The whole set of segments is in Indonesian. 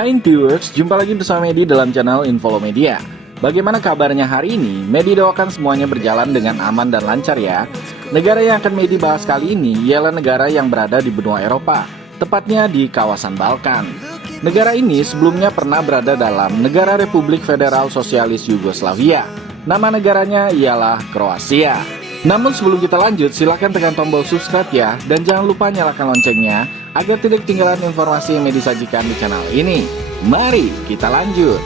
Hai viewers, jumpa lagi bersama Medi dalam channel Infolomedia. Bagaimana kabarnya hari ini? Medi doakan semuanya berjalan dengan aman dan lancar ya. Negara yang akan Medi bahas kali ini ialah negara yang berada di benua Eropa, tepatnya di kawasan Balkan. Negara ini sebelumnya pernah berada dalam Negara Republik Federal Sosialis Yugoslavia. Nama negaranya ialah Kroasia. Namun sebelum kita lanjut, silahkan tekan tombol subscribe ya, dan jangan lupa nyalakan loncengnya agar tidak ketinggalan informasi yang Medi sajikan di channel ini. Mari kita lanjut.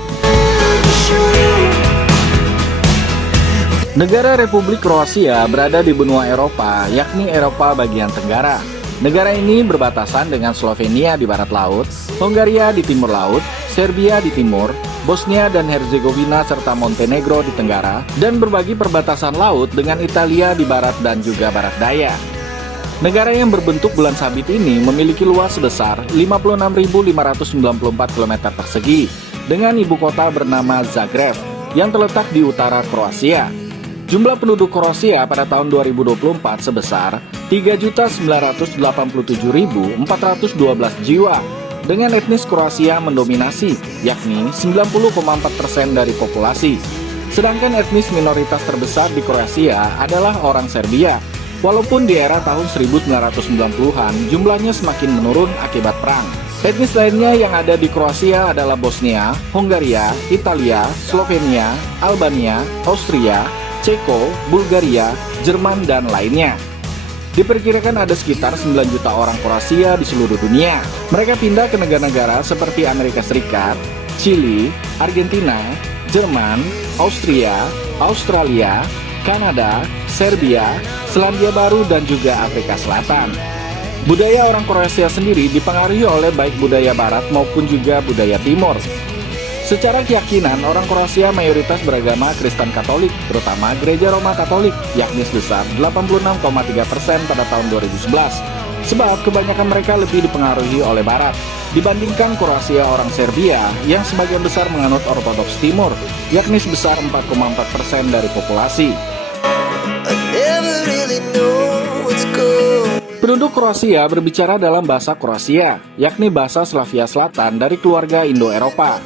Negara Republik Kroasia berada di benua Eropa, yakni Eropa bagian tenggara. Negara ini berbatasan dengan Slovenia di barat laut, Hongaria di timur laut, Serbia di timur, Bosnia dan Herzegovina serta Montenegro di tenggara, dan berbagi perbatasan laut dengan Italia di barat dan juga barat daya. Negara yang berbentuk bulan sabit ini memiliki luas sebesar 56.594 km persegi, dengan ibu kota bernama Zagreb, yang terletak di utara Kroasia. Jumlah penduduk Kroasia pada tahun 2024 sebesar 3.987.412 jiwa, dengan etnis Kroasia mendominasi, yakni 90,4% dari populasi. Sedangkan etnis minoritas terbesar di Kroasia adalah orang Serbia, walaupun di era tahun 1990-an jumlahnya semakin menurun akibat perang. Etnis lainnya yang ada di Kroasia adalah Bosnia, Hongaria, Italia, Slovenia, Albania, Austria, Ceko, Bulgaria, Jerman, dan lainnya. Diperkirakan ada sekitar 9 juta orang Kroasia di seluruh dunia. Mereka pindah ke negara-negara seperti Amerika Serikat, Chili, Argentina, Jerman, Austria, Australia, Kanada, Serbia, Selandia Baru, dan juga Afrika Selatan. Budaya orang Kroasia sendiri dipengaruhi oleh baik budaya Barat maupun juga budaya Timur. Secara keyakinan, orang Kroasia mayoritas beragama Kristen Katolik, terutama Gereja Roma Katolik, yakni sebesar 86,3% pada tahun 2011. Sebab kebanyakan mereka lebih dipengaruhi oleh Barat, dibandingkan Kroasia orang Serbia yang sebagian besar menganut Ortodoks Timur, yakni sebesar 4,4% dari populasi. Penduduk Kroasia berbicara dalam bahasa Kroasia, yakni bahasa Slavia Selatan dari keluarga Indo-Eropa.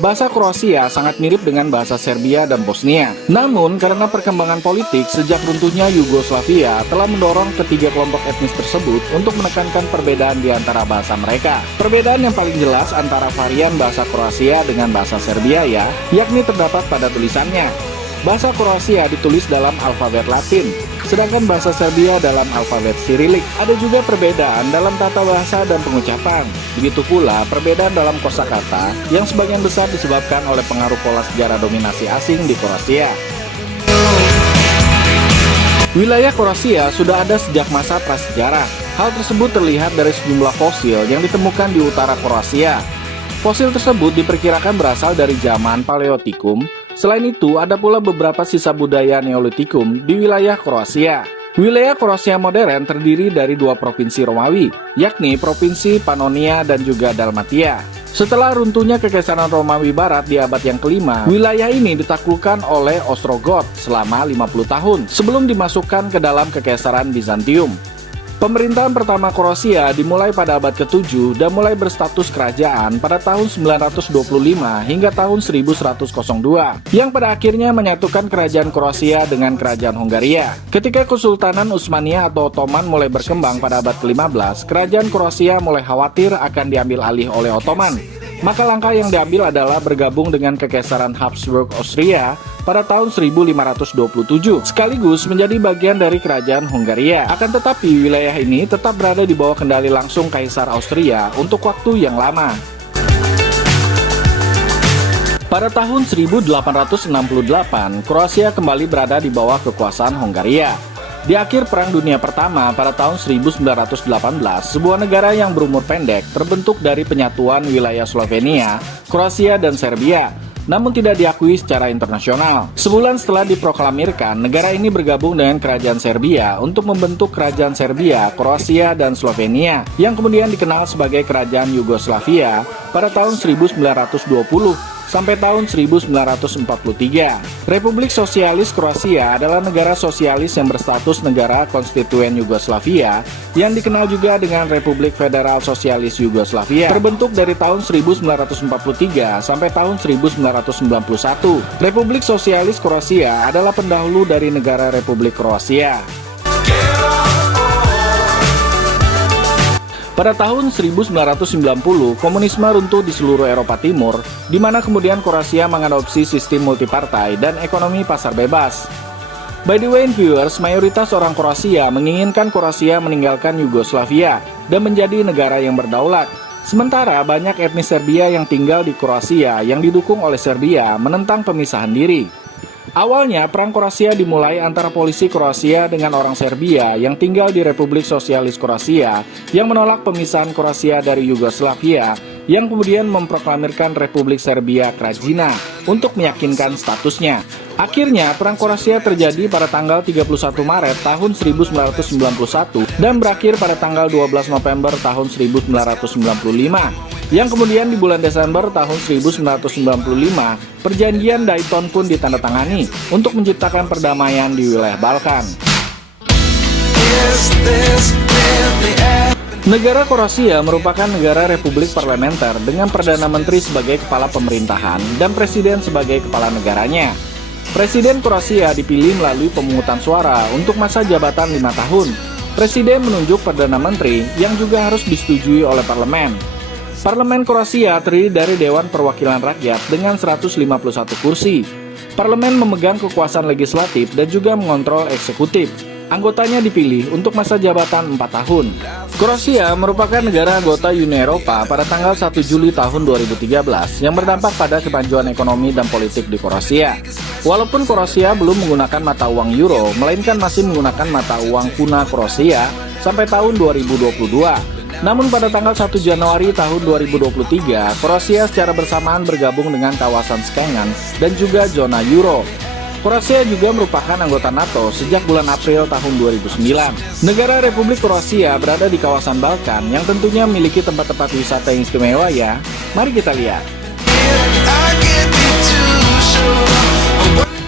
Bahasa Kroasia sangat mirip dengan bahasa Serbia dan Bosnia. Namun, karena perkembangan politik sejak runtuhnya Yugoslavia telah mendorong ketiga kelompok etnis tersebut untuk menekankan perbedaan di antara bahasa mereka. Perbedaan yang paling jelas antara varian bahasa Kroasia dengan bahasa Serbia yakni terdapat pada tulisannya. Bahasa Kroasia ditulis dalam alfabet Latin, sedangkan bahasa Serbia dalam alfabet Sirilik. Ada juga perbedaan dalam tata bahasa dan pengucapan. Begitu pula perbedaan dalam kosakata yang sebagian besar disebabkan oleh pengaruh pola sejarah dominasi asing di Kroasia. Wilayah Kroasia sudah ada sejak masa prasejarah. Hal tersebut terlihat dari sejumlah fosil yang ditemukan di utara Kroasia. Fosil tersebut diperkirakan berasal dari zaman Paleotikum. Selain itu, ada pula beberapa sisa budaya Neolitikum di wilayah Kroasia. Wilayah Kroasia modern terdiri dari dua provinsi Romawi, yakni Provinsi Pannonia dan juga Dalmatia. Setelah runtuhnya Kekaisaran Romawi Barat di abad yang kelima, wilayah ini ditaklukkan oleh Ostrogot selama 50 tahun sebelum dimasukkan ke dalam Kekaisaran Bizantium. Pemerintahan pertama Kroasia dimulai pada abad ke-7 dan mulai berstatus kerajaan pada tahun 925 hingga tahun 1102, yang pada akhirnya menyatukan kerajaan Kroasia dengan kerajaan Hongaria. Ketika Kesultanan Utsmania atau Ottoman mulai berkembang pada abad ke-15, kerajaan Kroasia mulai khawatir akan diambil alih oleh Ottoman. Maka langkah yang diambil adalah bergabung dengan Kekaisaran Habsburg Austria pada tahun 1527, sekaligus menjadi bagian dari kerajaan Hongaria. Akan tetapi wilayah ini tetap berada di bawah kendali langsung Kaisar Austria untuk waktu yang lama. Pada tahun 1868, Kroasia kembali berada di bawah kekuasaan Hongaria. Di akhir Perang Dunia Pertama pada tahun 1918, sebuah negara yang berumur pendek terbentuk dari penyatuan wilayah Slovenia, Kroasia, dan Serbia, namun tidak diakui secara internasional. Sebulan setelah diproklamirkan, negara ini bergabung dengan kerajaan Serbia untuk membentuk kerajaan Serbia, Kroasia, dan Slovenia, yang kemudian dikenal sebagai kerajaan Yugoslavia pada tahun 1920. sampai tahun 1943. Republik Sosialis Kroasia adalah negara sosialis yang berstatus negara konstituen Yugoslavia yang dikenal juga dengan Republik Federal Sosialis Yugoslavia, terbentuk dari tahun 1943 sampai tahun 1991. Republik Sosialis Kroasia adalah pendahulu dari negara Republik Kroasia. Pada tahun 1990, komunisme runtuh di seluruh Eropa Timur, di mana kemudian Kroasia mengadopsi sistem multipartai dan ekonomi pasar bebas. By the way, viewers, mayoritas orang Kroasia menginginkan Kroasia meninggalkan Yugoslavia dan menjadi negara yang berdaulat. Sementara banyak etnis Serbia yang tinggal di Kroasia yang didukung oleh Serbia menentang pemisahan diri. Awalnya, perang Kroasia dimulai antara polisi Kroasia dengan orang Serbia yang tinggal di Republik Sosialis Kroasia yang menolak pemisahan Kroasia dari Yugoslavia, yang kemudian memproklamirkan Republik Serbia Krajina untuk meyakinkan statusnya. Akhirnya, perang Kroasia terjadi pada tanggal 31 Maret tahun 1991 dan berakhir pada tanggal 12 November tahun 1995. Yang kemudian di bulan Desember tahun 1995, perjanjian Dayton pun ditandatangani untuk menciptakan perdamaian di wilayah Balkan. Negara Kroasia merupakan negara republik parlementer dengan Perdana Menteri sebagai kepala pemerintahan dan Presiden sebagai kepala negaranya. Presiden Kroasia dipilih melalui pemungutan suara untuk masa jabatan 5 tahun. Presiden menunjuk Perdana Menteri yang juga harus disetujui oleh parlemen. Parlemen Kroasia terdiri dari Dewan Perwakilan Rakyat dengan 151 kursi. Parlemen memegang kekuasaan legislatif dan juga mengontrol eksekutif. Anggotanya dipilih untuk masa jabatan 4 tahun. Kroasia merupakan negara anggota Uni Eropa pada tanggal 1 Juli tahun 2013 yang berdampak pada kemajuan ekonomi dan politik di Kroasia. Walaupun Kroasia belum menggunakan mata uang euro, melainkan masih menggunakan mata uang kuna Kroasia sampai tahun 2022. Namun pada tanggal 1 Januari tahun 2023, Kroasia secara bersamaan bergabung dengan kawasan Schengen dan juga zona Euro. Kroasia juga merupakan anggota NATO sejak bulan April tahun 2009. Negara Republik Kroasia berada di kawasan Balkan yang tentunya memiliki tempat-tempat wisata yang istimewa ya. Mari kita lihat.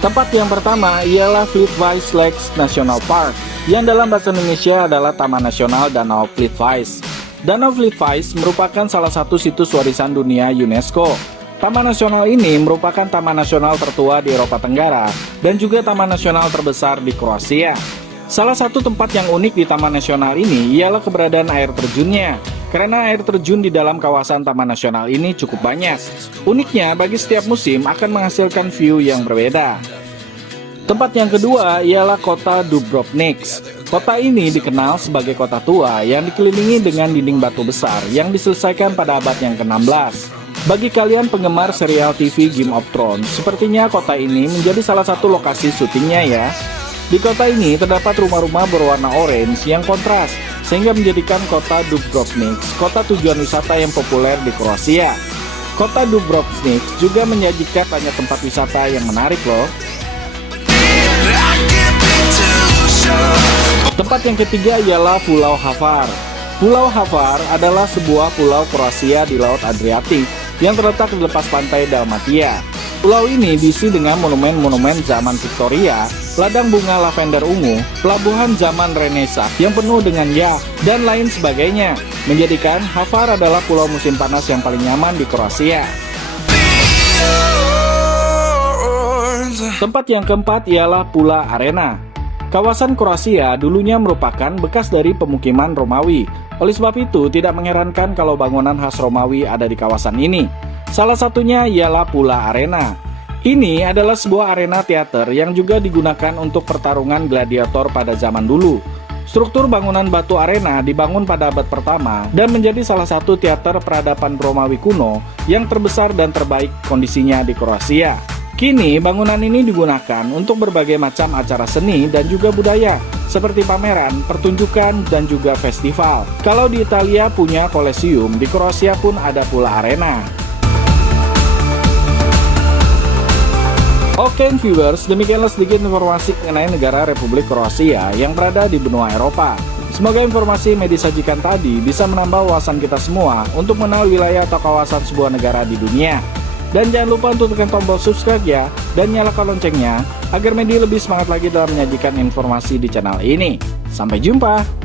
Tempat yang pertama ialah Plitvice Lakes National Park, yang dalam bahasa Indonesia adalah Taman Nasional Danau Plitvice. Danau Plitvice merupakan salah satu situs warisan dunia UNESCO. Taman nasional ini merupakan taman nasional tertua di Eropa Tenggara dan juga taman nasional terbesar di Kroasia. Salah satu tempat yang unik di taman nasional ini ialah keberadaan air terjunnya, karena air terjun di dalam kawasan taman nasional ini cukup banyak. Uniknya, bagi setiap musim akan menghasilkan view yang berbeda. Tempat yang kedua ialah kota Dubrovnik. Kota ini dikenal sebagai kota tua yang dikelilingi dengan dinding batu besar yang diselesaikan pada abad yang ke-16. Bagi kalian penggemar serial TV Game of Thrones, sepertinya kota ini menjadi salah satu lokasi syutingnya ya. Di kota ini terdapat rumah-rumah berwarna orange yang kontras, sehingga menjadikan kota Dubrovnik kota tujuan wisata yang populer di Kroasia. Kota Dubrovnik juga menyajikan banyak tempat wisata yang menarik loh. Tempat yang ketiga ialah Pulau Hvar. Pulau Hvar adalah sebuah pulau Kroasia di Laut Adriatik yang terletak di lepas pantai Dalmatia. Pulau ini diisi dengan monumen-monumen zaman Victoria, ladang bunga lavender ungu, pelabuhan zaman Renaissance yang penuh dengan yacht, dan lain sebagainya, menjadikan Hvar adalah pulau musim panas yang paling nyaman di Kroasia. Tempat yang keempat ialah Pula Arena. Kawasan Kroasia dulunya merupakan bekas dari pemukiman Romawi. Oleh sebab itu, tidak mengherankan kalau bangunan khas Romawi ada di kawasan ini. Salah satunya ialah Pula Arena. Ini adalah sebuah arena teater yang juga digunakan untuk pertarungan gladiator pada zaman dulu. Struktur bangunan batu arena dibangun pada abad pertama dan menjadi salah satu teater peradaban Romawi kuno yang terbesar dan terbaik kondisinya di Kroasia. Kini, bangunan ini digunakan untuk berbagai macam acara seni dan juga budaya, seperti pameran, pertunjukan, dan juga festival. Kalau di Italia punya Colosseum, di Kroasia pun ada Pula Arena. Oke viewers, demikianlah sedikit informasi mengenai negara Republik Kroasia yang berada di benua Eropa. Semoga informasi yang disajikan tadi bisa menambah wawasan kita semua untuk mengenal wilayah atau kawasan sebuah negara di dunia. Dan jangan lupa untuk tekan tombol subscribe ya, dan nyalakan loncengnya, agar Medi lebih semangat lagi dalam menyajikan informasi di channel ini. Sampai jumpa!